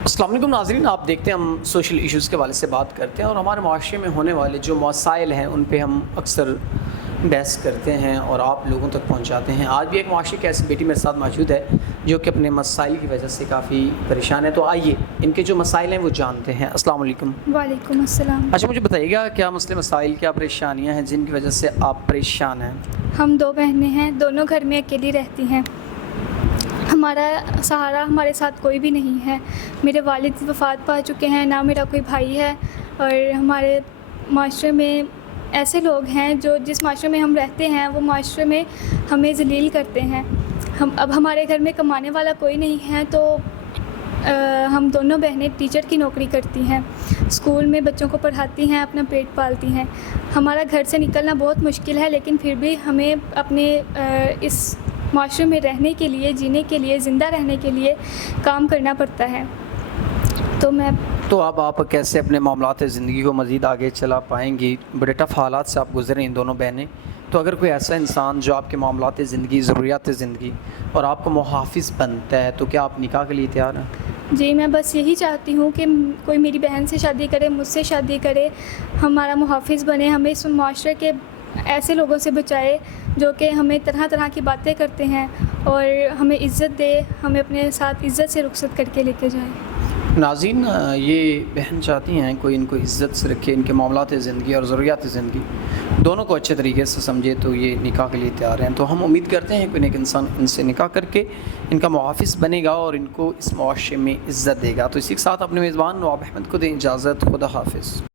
السلام علیکم ناظرین، آپ دیکھتے ہیں ہم سوشل ایشوز کے حوالے سے بات کرتے ہیں اور ہمارے معاشرے میں ہونے والے جو مسائل ہیں ان پہ ہم اکثر بحث کرتے ہیں اور آپ لوگوں تک پہنچاتے ہیں۔ آج بھی ایک معاشرے کی ایسی بیٹی میرے ساتھ موجود ہے جو کہ اپنے مسائل کی وجہ سے کافی پریشان ہے، تو آئیے ان کے جو مسائل ہیں وہ جانتے ہیں۔ السلام علیکم۔ وعلیکم السلام۔ اچھا، مجھے بتائیے گا کیا مسئلے مسائل، کیا پریشانیاں ہیں جن کی وجہ سے آپ پریشان ہیں؟ ہم دو بہنیں ہیں، دونوں گھر میں اکیلی رہتی ہیں۔ ہمارا سہارا ہمارے ساتھ کوئی بھی نہیں ہے۔ میرے والد وفات پا چکے ہیں، نہ میرا کوئی بھائی ہے، اور ہمارے معاشرے میں ایسے لوگ ہیں جو جس معاشرے میں ہم رہتے ہیں وہ معاشرے میں ہمیں ذلیل کرتے ہیں۔ اب ہمارے گھر میں کمانے والا کوئی نہیں ہے، تو ہم دونوں بہنیں ٹیچر کی نوکری کرتی ہیں، اسکول میں بچوں کو پڑھاتی ہیں، اپنا پیٹ پالتی ہیں۔ ہمارا گھر سے نکلنا بہت مشکل ہے، لیکن پھر بھی ہمیں اپنے اس معاشرے میں رہنے کے لیے، جینے کے لیے، زندہ رہنے کے لیے کام کرنا پڑتا ہے۔ تو اب آپ کیسے اپنے معاملات زندگی کو مزید آگے چلا پائیں گی؟ بڑے ٹف حالات سے آپ گزرے ہیں دونوں بہنیں، تو اگر کوئی ایسا انسان جو آپ کے معاملات زندگی، ضروریات زندگی اور آپ کو محافظ بنتا ہے، تو کیا آپ نکاح کے لیے تیار ہیں؟ جی، میں بس یہی چاہتی ہوں کہ کوئی میری بہن سے شادی کرے، مجھ سے شادی کرے، ہمارا محافظ بنے، ہمیں اس معاشرے کے ایسے لوگوں سے بچائے جو کہ ہمیں طرح طرح کی باتیں کرتے ہیں، اور ہمیں عزت دے، ہمیں اپنے ساتھ عزت سے رخصت کر کے لے کے جائے۔ ناظرین، یہ بہن چاہتی ہیں کوئی ان کو عزت سے رکھے، ان کے معاملات زندگی اور ضروریات زندگی دونوں کو اچھے طریقے سے سمجھے، تو یہ نکاح کے لیے تیار ہیں۔ تو ہم امید کرتے ہیں کہ ایک انسان ان سے نکاح کر کے ان کا محافظ بنے گا اور ان کو اس معاشرے میں عزت دے گا۔ تو اسی کے ساتھ اپنے میزبان نواب احمد کو دیں اجازت۔ خدا حافظ۔